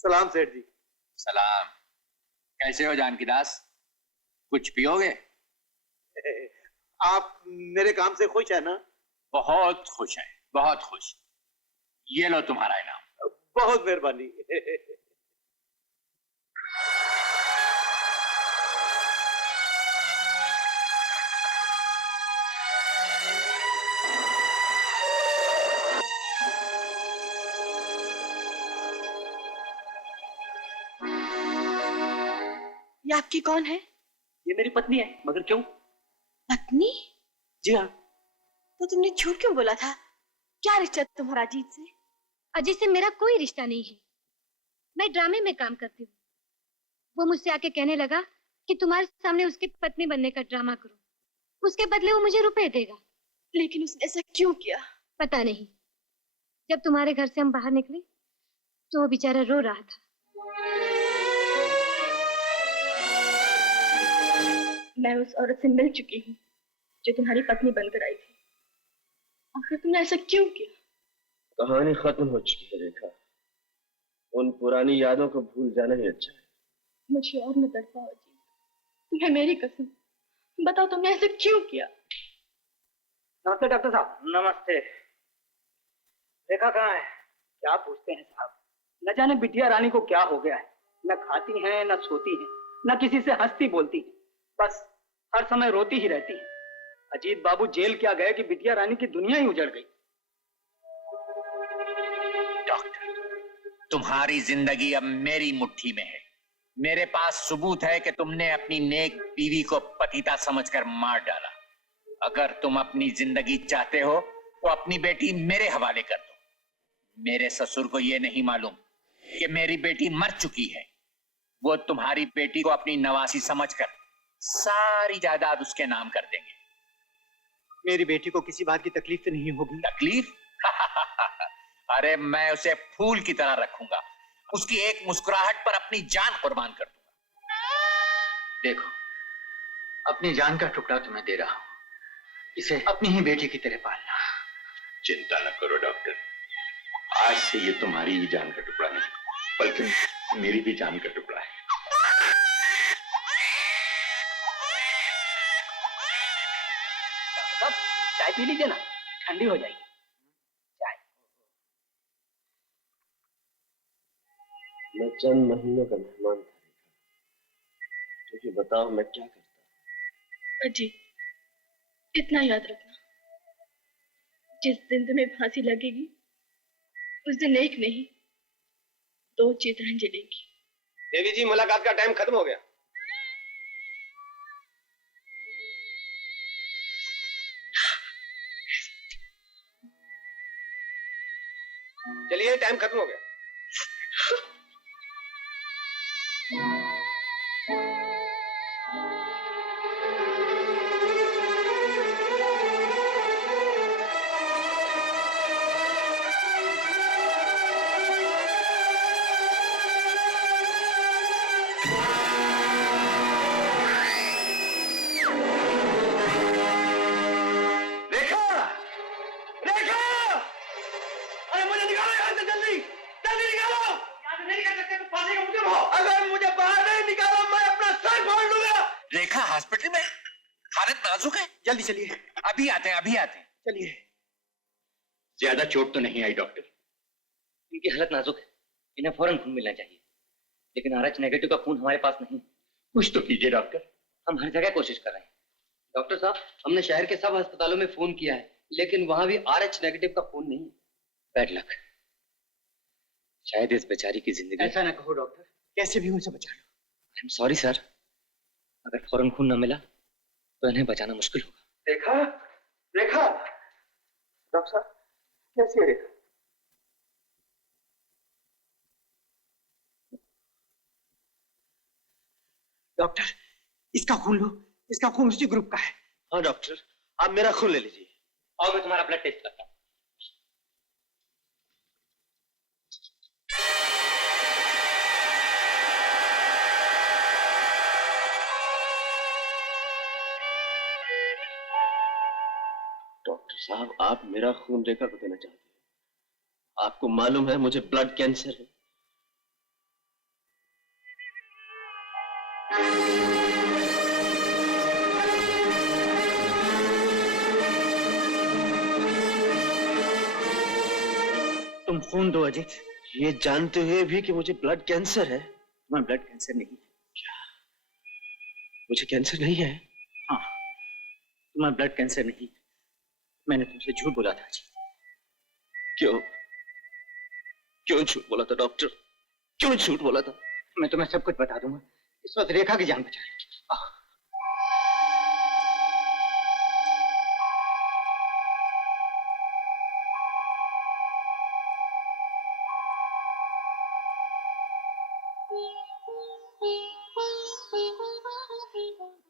सलाम सेठ जी। सलाम। कैसे हो जानकी दास? कुछ पियोगे? आप मेरे काम से खुश है ना? बहुत खुश हैं, बहुत खुश। ये लो तुम्हारा इनाम। बहुत मेहरबानी। ये आपकी कौन है? ये मेरी पत्नी है, मगर क्यों? पत्नी? जी हाँ। तो तुमने झूठ क्यों बोला था? क्या रिश्ता तुम्हारा अजीत से? अजीत से मेरा कोई रिश्ता नहीं है। मैं ड्रामे में काम करती हूँ। वो मुझसे आके कहने लगा कि तुम्हारे सामने उसकी पत्नी बनने का ड्रामा करूं, उसके बदले वो मुझे रुपए देगा। लेकिन उसने ऐसा क्यों किया? पता नहीं। जब तुम्हारे घर से हम बाहर निकले तो वो बेचारा रो रहा था। मैं उस औरत से मिल चुकी हूँ जो तुम्हारी पत्नी बनकर आई थी। आखिर तुमने ऐसा क्यों किया? कहानी खत्म हो चुकी है रेखा। उन पुरानी यादों को भूल जाना ही अच्छा है। मुझे और न तड़पाओ अजीत। तुम्हें मेरी कसम, बताओ तुमने ऐसा क्यों किया? नमस्ते डॉक्टर साहब। नमस्ते। रेखा कहाँ है? क्या पूछते हैं साहब? न जाने बिटिया रानी को क्या हो गया है। न खाती हैं, न सोती हैं, न किसी से हंसती बोलती हैं। बस हर समय रोती ही रहती हैं। अजीत बाबू जेल क्या गए कि बिटिया रानी की दुनिया ही उजड़ गई। डॉक्टर, तुम्हारी जिंदगी अब मेरी मुट्ठी में है। मेरे पास सबूत है कि तुमने अपनी नेक बीवी को पतिता समझकर मार डाला। अगर तुम अपनी जिंदगी चाहते हो तो अपनी बेटी मेरे हवाले कर दो। मेरे ससुर को यह नहीं मालूम कि मेरी बेटी मर चुकी है। वो तुम्हारी बेटी को अपनी नवासी समझकर सारी जायदाद उसके नाम कर देंगे। मेरी बेटी को किसी बात की तकलीफ तो नहीं होगी? तकलीफ? अरे मैं उसे फूल की तरह रखूंगा। उसकी एक मुस्कुराहट पर अपनी जान कुर्बान कर दूंगा। देखो, अपनी जान का टुकड़ा तुम्हें दे रहा हूं, इसे अपनी ही बेटी की तरह पालना। चिंता न करो डॉक्टर, आज से ये तुम्हारी ही जान का टुकड़ा नहीं बल्कि मेरी भी जान का टुकड़ा है। साहब, चाय पी लीजिए ना, ठंडी हो जाएगी। चाय। मैं चंद महीनों का मेहमान था रेखा, क्योंकि बताओ मैं क्या करता। अजीत, इतना याद रखना, जिस दिन तुम्हें फांसी लगेगी उस दिन एक नहीं 2 चिताएं जलेंगी। देवी जी, मुलाकात का टाइम खत्म हो गया। चलिए, टाइम खत्म हो गया। रेखा हॉस्पिटल में? हालत नाजुक है। जल्दी चलिए। अभी आते हैं, अभी आते हैं। चलिए। ज्यादा चोट तो नहीं आई डॉक्टर? इनकी हालत नाजुक है, इन्हें फौरन खून मिलना चाहिए, लेकिन RH नेगेटिव का खून हमारे पास नहीं। कुछ तो कीजिए डॉक्टर। हम हर जगह कोशिश कर रहे हैं। डॉक्टर साहब, हमने शहर के सब अस्पतालों में फोन किया है, लेकिन वहां भी RH नेगेटिव का खून नहीं है। Bad luck. शायद इस बेचारी की जिंदगी। ऐसा ना कहो डॉक्टर, कैसे भी हो इसे बचा लो। आई एम सॉरी सर, अगर फौरन खून न मिला तो इन्हें बचाना मुश्किल होगा। रेखा, रेखा। डॉक्टर साहब, कैसी है रेखा? डॉक्टर, इसका खून लो। इसका खून उसी ग्रुप का है। हाँ डॉक्टर, आप मेरा खून ले लीजिए। और मैं तुम्हारा ब्लड टेस्ट करता हूँ। डॉक्टर साहब, आप मेरा खून रेखा को देना चाहते हैं। आपको मालूम है मुझे ब्लड कैंसर है। तुम खून दो अजीत। ये जानते हुए भी कि मुझे ब्लड कैंसर है। तुम्हें ब्लड कैंसर नहीं है। मुझे कैंसर नहीं है। हाँ, तुम्हें ब्लड कैंसर नहीं है। मैंने तुमसे झूठ बोला था अजीत। क्यों क्यों झूठ बोला था डॉक्टर? क्यों झूठ बोला था? मैं तुम्हें सब कुछ बता दूंगा। इस वक्त रेखा की जान बचाए।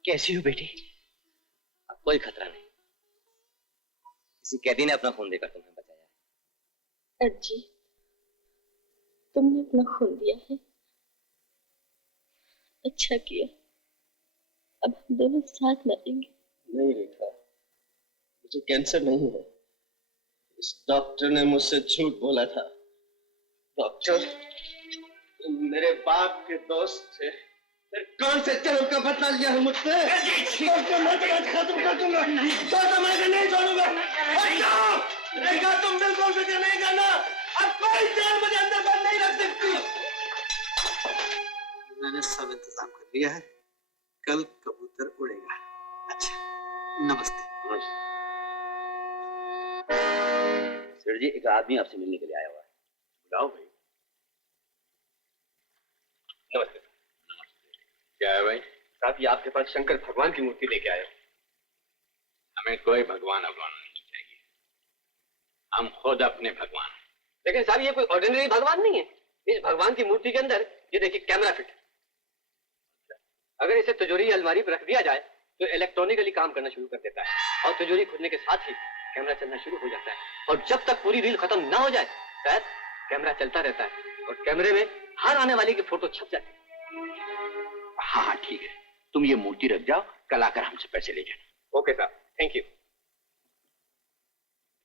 कैसी हो बेटी? अब कोई खतरा नहीं। किसी कैदी ने अपना खून देकर तुम्हें बचाया। अज्जी, तुमने अपना खून दिया है, अच्छा किया। अब हम दोनों साथ मरेंगे। नहीं रेखा, मुझे कैंसर नहीं है। इस डॉक्टर ने मुझसे झूठ बोला था। डॉक्टर, तुम मेरे बाप के दोस्त थे, फिर कौन से जन्म का बदला लिया है मुझसे? खत्म कर दूंगा। नहीं छोड़ूंगा। रेखा, तुम बिल्कुल फिक्र नहीं करना। अब कोई जान मुझे अंदर बंद नहीं रख सकती। मैंने सब इंतजाम कर लिया है। कल कबूतर उड़ेगा। अच्छा, नमस्ते। सर जी, एक आदमी आपसे मिलने के लिए आया हुआ है। बुलाओ भाई। नमस्ते। क्या है भाई? साहब, ये आपके पास शंकर भगवान की मूर्ति लेके आया हूं। हमें कोई भगवान नहीं चाहिए। हम खुद अपने भगवान हैं। लेकिन साहब, ये कोई ऑर्डिनरी भगवान नहीं है। इस भगवान की मूर्ति के अंदर ये देखिए कैमरा फिट है। अगर इसे तिजोरी या अलमारी पर रख दिया जाए तो इलेक्ट्रॉनिकली काम करना शुरू कर देता है और तिजोरी खुलने के साथ ही कैमरा चलना शुरू हो जाता है। और जब तक पूरी रील खत्म ना हो जाए शायद कैमरा चलता रहता है और कैमरे में हर आने वाले की फोटो छप जाती है। हाँ हाँ ठीक है, तुम ये मूर्ति रख जाओ, कल आकर हमसे पैसे ले जाना। ओके साहब, थैंक यू।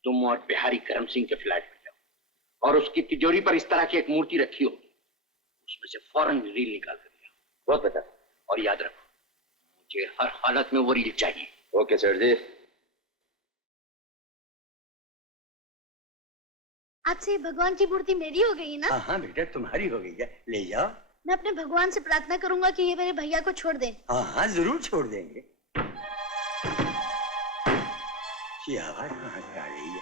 तुम और बिहारी करम सिंह के फ्लैट में जाओ और उसकी तिजोरी पर इस तरह की एक मूर्ति रखी होगी, उसमें से फौरन रील निकाल कर दिया। बहुत बेहतर। और याद रखो, मुझे हर हालत में वो रील चाहिए। ओके सर जी। आज से भगवान की मूर्ति मेरी हो गई ना? हाँ हाँ बेटा, तुम्हारी हो गई है। ले जाओ। मैं अपने भगवान से प्रार्थना करूंगा कि ये मेरे भैया को छोड़ दें। हाँ हाँ जरूर छोड़ देंगे। ये आवाज कहाँ से आ रही है?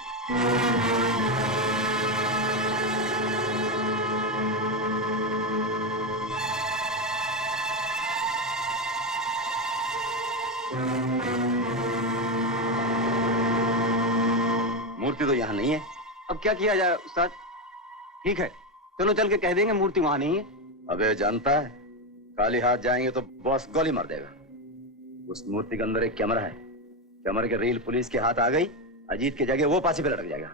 मूर्ति तो यहाँ नहीं है। अब क्या किया जाए उस्ताद? ठीक है, चलो चल के कह देंगे मूर्ति वहां नहीं है। अबे जानता है, खाली हाथ जाएंगे तो बॉस गोली मार देगा। उस मूर्ति के अंदर एक कैमरा है। कैमरे के रील पुलिस के हाथ आ गई, अजीत की जगह वो पासी पे लटक जाएगा।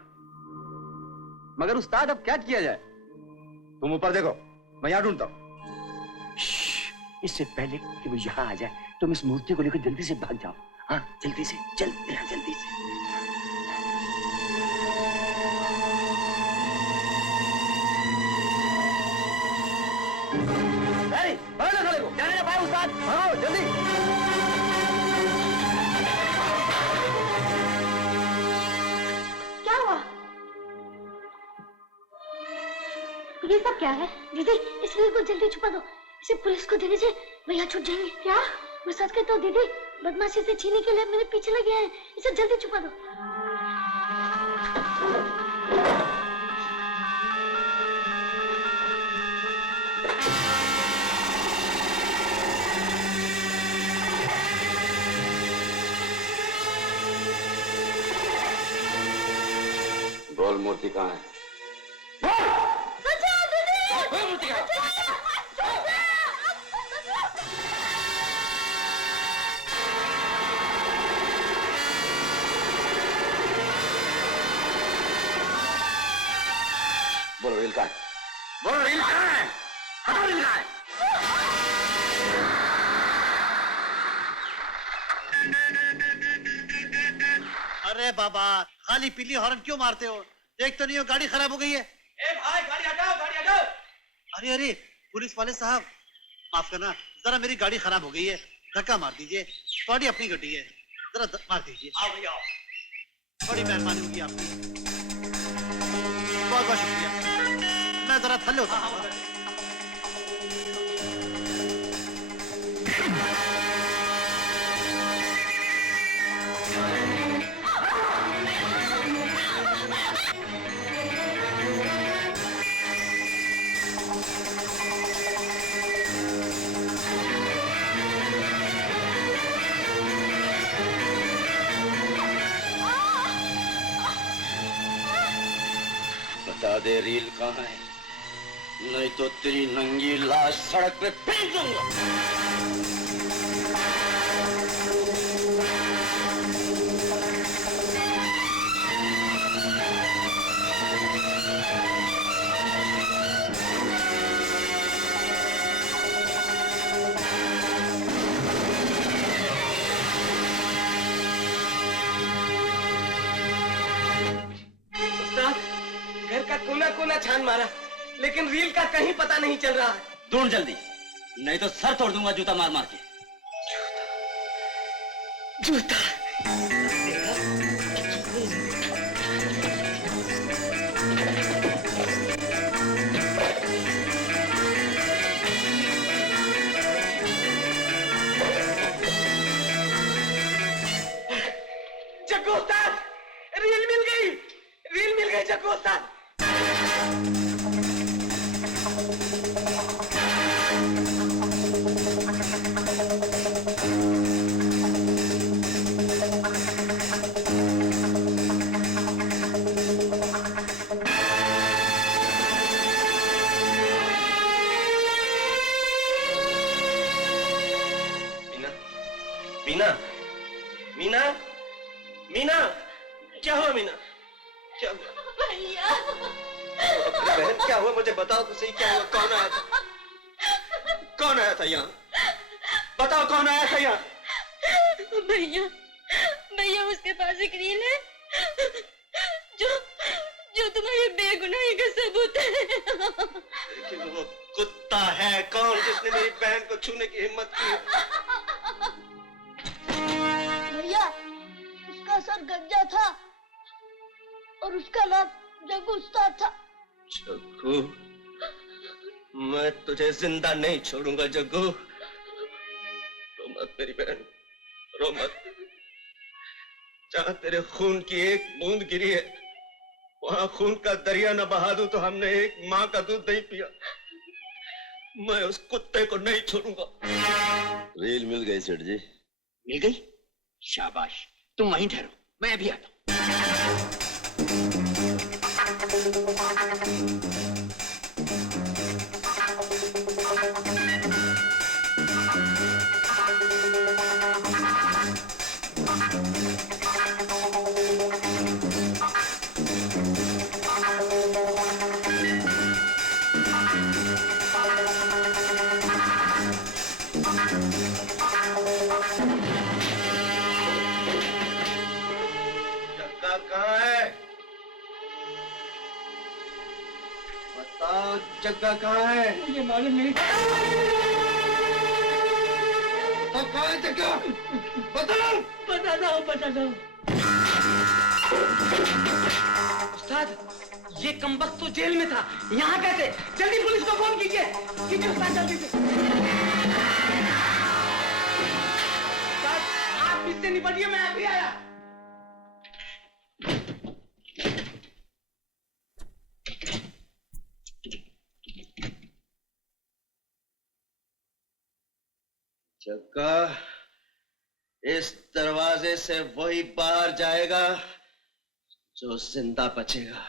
मगर उस्ताद अब क्या किया जाए? तुम ऊपर देखो, मैं यहाँ ढूंढता हूँ। इससे पहले कि वो यहाँ आ जाए तुम इस मूर्ति को लेकर जल्दी से भाग जाओ। हाँ जल्दी से, चल जल्दी से। जल्दी। क्या हुआ? ये सब क्या है? दीदी, इस रील को जल्दी छुपा दो। इसे पुलिस को देने से भैया छूट जाएंगे। क्या? मैं सच कहता हूँ दीदी, बदमाशी से छीनने के लिए मेरे पीछे लगे हैं। इसे जल्दी छुपा दो। बोल मूर्ति कहाँ है? बोलो रील कहाँ है? बोलो रील कहाँ है? हटो रील कहाँ है? अरे बाबा, खाली पीली हॉर्न क्यों मारते हो? देख तो नहीं हो गाड़ी खराब हो गई है। ए भाई, गाड़ी हटाओ, गाड़ी हटाओ। अरे अरे पुलिस वाले साहब, माफ करना, जरा मेरी गाड़ी खराब हो गई है, धक्का मार दीजिए। थोड़ी अपनी गड्डी है, जरा मार दीजिए। आओ भैया, बड़ी मेहरबानी होगी आपकी, बहुत बहुत शुक्रिया। मैं जरा थल्ले होता हूँ। बता दे रील कहाँ है, नहीं तो तेरी नंगी लाश सड़क पे फेंक दूंगा। घर का कोना कोना छान मारा, लेकिन रील का कहीं पता नहीं चल रहा है। ढूंढ जल्दी, नहीं तो सर तोड़ दूंगा जूता मार मार के। जूता जग्गू उस्ताद, रील मिल गई, रील मिल गई जग्गू उस्ताद। मीना, मीना, मीना, क्या हुआ मीना? क्या हुआ? भैया, अपनी बहन क्या हुआ? मुझे बताओ तो सही, क्या हुआ? कौन आया था? कौन आया था यहाँ? बताओ कौन आया था यहाँ? भैया, भैया उसके पास एक रील है जो तुम्हारी बेगुनाही का सबूत है। लेकिन वो कुत्ता है कौन जिसने मेरी बहन को छूने की हिम्मत की? भैया, उसका सर गज्जा था और उसका नाम जग्गू उस्ताद था। जग्गू, मैं तुझे जिंदा नहीं छोड़ूंगा जग्गू। रो मत मेरी बहन, रो मत। जहाँ तेरे खून की एक बूंद गिरी है, वहां खून का दरिया न बहा दूं तो हमने एक माँ का दूध नहीं पिया। मैं उस कुत्ते को नहीं छोड़ूंगा। रील मिल गई सेठ जी। मिल गई? शाबाश, तुम वहीं ठहरो, मैं अभी आता हूं। जग्गा कहाँ है? बताओ जग्गा कहाँ है? मुझे मालूम नहीं। तो कहाँ है जग्गा? बताओ। बता दो। उस्ताद, ये कमबख्त तो जेल में था, यहाँ कैसे? जल्दी पुलिस को फोन कीजिए। उस्ताद जल्दी से। उस्ताद, आप इससे निपटिए, मैं अभी आया। जग्गा, इस दरवाजे से वही बाहर जाएगा जो जिंदा बचेगा।